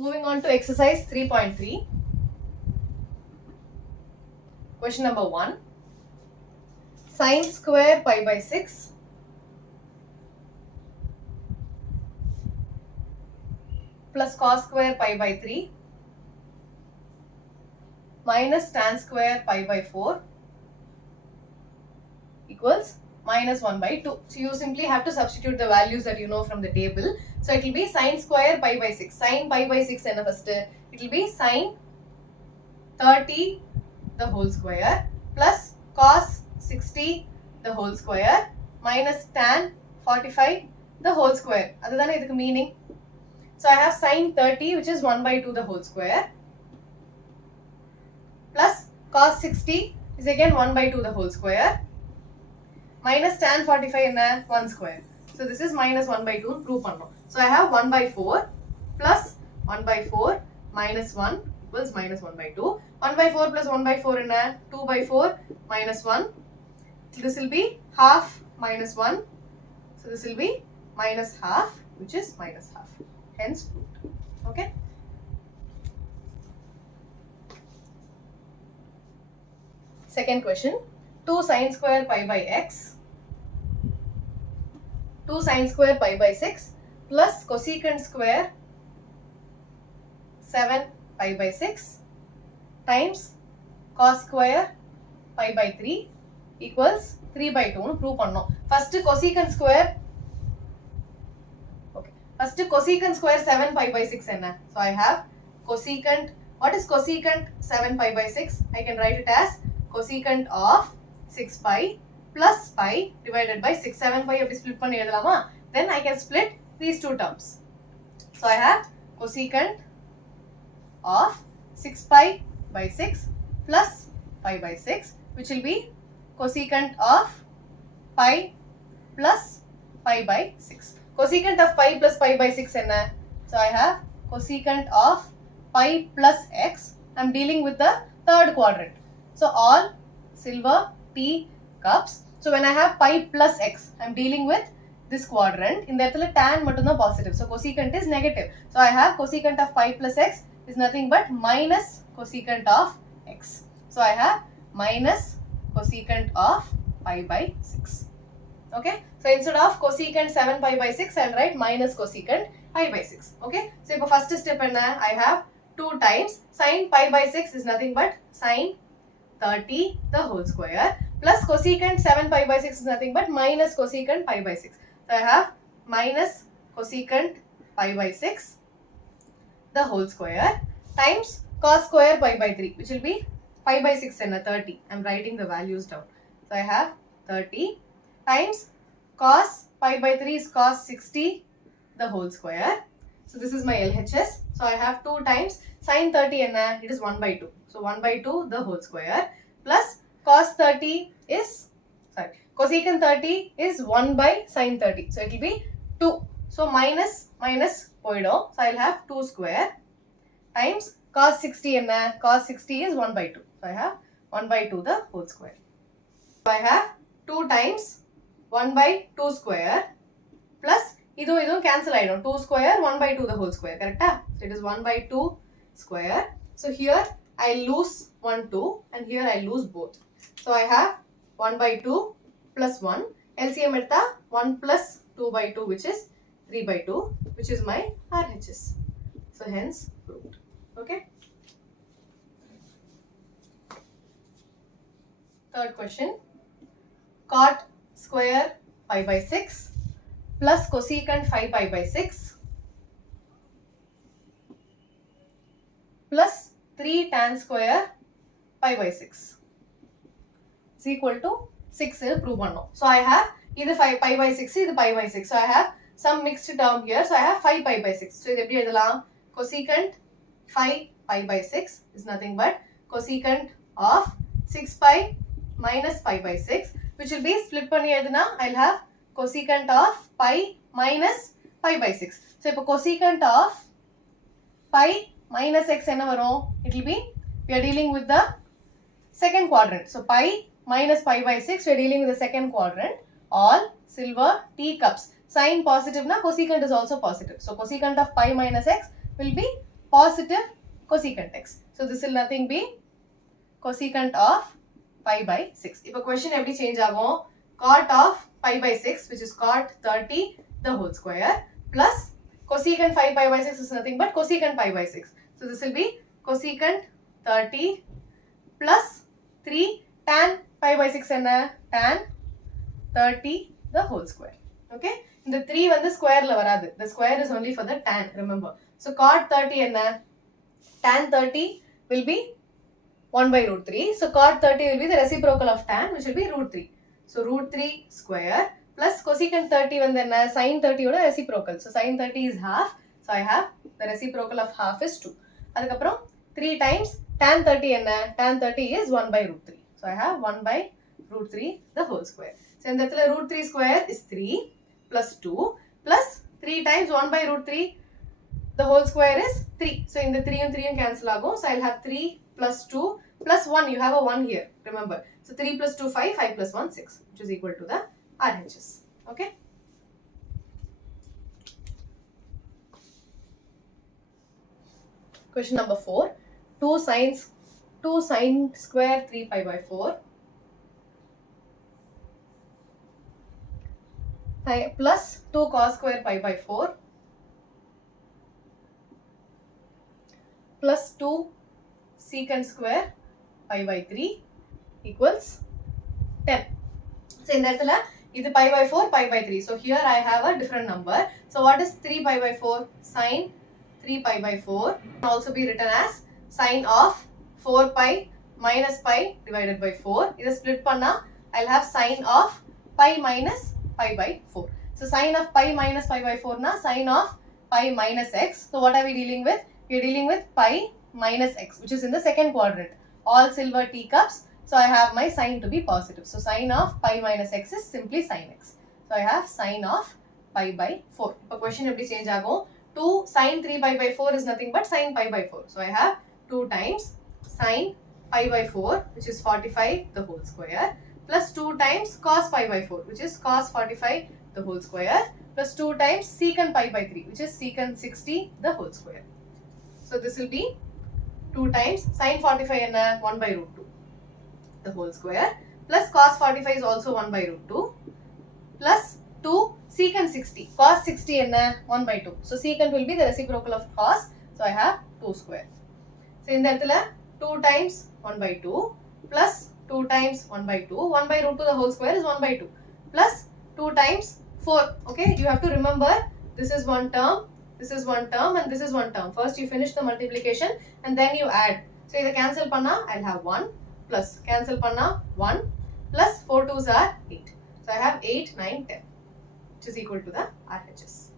Moving on to exercise 3.3. Question number 1. Sine square pi by 6 plus cos square pi by 3 minus tan square pi by 4 equals minus 1 by 2. So you simply have to substitute the values that you know from the table. So it will be sine square pi by 6. Sine pi by 6 and first it will be sine 30 the whole square plus cos 60 the whole square minus tan 45 the whole square. Other than the meaning. So I have sine 30 which is 1 by 2 the whole square plus cos 60 is again 1 by 2 the whole square minus tan 45 in 1 square. So this is minus 1 by 2 prove pannom. So I have 1 by 4 plus 1 by 4 minus 1 equals minus 1 by 2. 1 by 4 plus 1 by 4 in 2 by 4 minus 1. So this will be half minus 1. So this will be minus half which is minus half. Hence proved. Okay. Second question. 2 sine square pi by x 2 sine square pi by 6 plus cosecant square 7 pi by 6 times cos square pi by 3 equals 3 by 2 prove pannom. First cosecant square First cosecant square 7 pi by 6 enna. So I have cosecant. What is cosecant 7 pi by 6? I can write it as cosecant of 6 pi plus pi divided by 6. 7 pi appdi split panni eduthalama. Then I can split these two terms. So I have cosecant of 6 pi by 6 plus pi by 6 which will be cosecant of pi plus pi by 6. Cosecant of pi plus pi by 6 enna. So I have cosecant of pi plus x. I am dealing with the third quadrant. So all silver tea cups. So when I have pi plus x, I am dealing with this quadrant. In the tan mattum positive. So cosecant is negative. So I have cosecant of pi plus x is nothing but minus cosecant of x. So I have minus cosecant of pi by 6. Okay. So instead of cosecant 7 pi by 6, I will write minus cosecant pi by 6. Okay. So if first step I have 2 times sine pi by 6 is nothing but sine 30 the whole square plus cosecant 7 pi by 6 is nothing but minus cosecant pi by 6. So I have minus cosecant pi by 6 the whole square times cos square pi by 3 which will be pi by 6 and 30. I am writing the values down. So I have 30 times cos pi by 3 is cos 60 the whole square. So this is my LHS. So I have 2 times sin 30 and it is 1 by 2. So 1 by 2 the whole square plus cos 30 is, cosecant 30 is 1 by sin 30. So it will be 2. So minus poidom. So I will have 2 square times cos 60 and cos 60 is 1 by 2. So I have 1 by 2 the whole square. So I have 2 times 1 by 2 square plus idu cancel aidum 2 square 1 by 2 the whole square, correct? So it is 1 by 2 square. So here I lose 1 2 and here I lose both. So I have 1 by 2 plus 1. LCM edutha 1 plus 2 by 2 which is 3 by 2 which is my RHS. So hence proved. Okay. Third question. Cot square pi by 6 plus cosecant 5 pi by 6 plus 3 tan square pi by 6 is equal to 6 prove pannom. So I have either 5 pi by 6 either pi by 6. So I have some mixed term here. So I have 5 pi by 6. So eppadi eduthalam cosecant 5 pi by 6 is nothing but cosecant of 6 pi minus pi by 6 which will be split panni eduna. I will have cosecant of pi minus pi by 6. So if cosecant of pi minus x enna varum, it will be, we are dealing with the second quadrant. So pi minus pi by 6, we are dealing with the second quadrant. All silver teacups. Sign positive na cosecant is also positive. So cosecant of pi minus x will be positive cosecant x. So this will nothing be cosecant of pi by 6. If a question every change agum, cot of pi by 6, which is cot 30 the whole square, plus cosecant 5 pi by 6 is nothing but cosecant pi by 6. So this will be cosecant 30 plus 3 tan pi by 6 and tan 30 the whole square. Okay, in the 3 வந்து square la varadu, the square is only for the tan, remember. So cot 30 and tan 30 will be 1 by root 3. So cot 30 will be the reciprocal of tan, which will be root 3. So root 3 square plus cosecant 30 வந்து என்ன, sin 30 ஓட reciprocal. So sin 30 is half. So I have the reciprocal of half is 2. அதுக்கப்புறம் 3 times tan 30 என்ன, tan 30 is 1 by root 3. So I have 1 by root 3 the whole square. So இந்த இடத்துல root 3 square is 3 plus 2 plus 3 times 1 by root 3 the whole square is 3. So in the 3 and 3 cancel agum. So I'll have 3 plus 2 plus 1. You have a 1 here, remember. So 3 plus 2 5, 5 plus 1 6, which is equal to the RHS. Okay. Question number 4. 2 sin square 3 pi by 4 plus 2 cos square pi by 4 plus 2 secant square pi by 3 equals 10. So in that is pi by 4, pi by 3. So here I have a different number. So what is 3 pi by 4? Sin 3 pi by 4 can also be written as sin of 4 pi minus pi divided by 4. This split panna, I'll have sin of pi minus pi by 4. So sin of pi minus pi by 4 na sin of pi minus x. So what are we dealing with? We are dealing with pi minus x, which is in the second quadrant. All silver teacups. So I have my sign to be positive. So sin of pi minus x is simply sin x. So I have sin of pi by 4. If a question every change agum, 2 sin 3 pi by 4 is nothing but sin pi by 4. So I have 2 times sin pi by 4, which is 45 the whole square, plus 2 times cos pi by 4, which is cos 45 the whole square, plus 2 times secant pi by 3, which is secant 60 the whole square. So this will be 2 times sin 45 and 1 by root 2 the whole square, plus cos 45 is also 1 by root 2, plus 2 secant 60, cos 60 and 1 by 2. So secant will be the reciprocal of cos. So I have 2 square. So in that 2 times 1 by 2 plus 2 times 1 by 2. 1 by root 2 the whole square is 1 by 2 plus 2 times 4. Okay, you have to remember this is one term, this is one term and this is one term. First you finish the multiplication and then you add. So either cancel panna, I'll have 1 plus cancel panna 1 plus 4 2s are 8. So I have 8, 9, 10, which is equal to the RHS.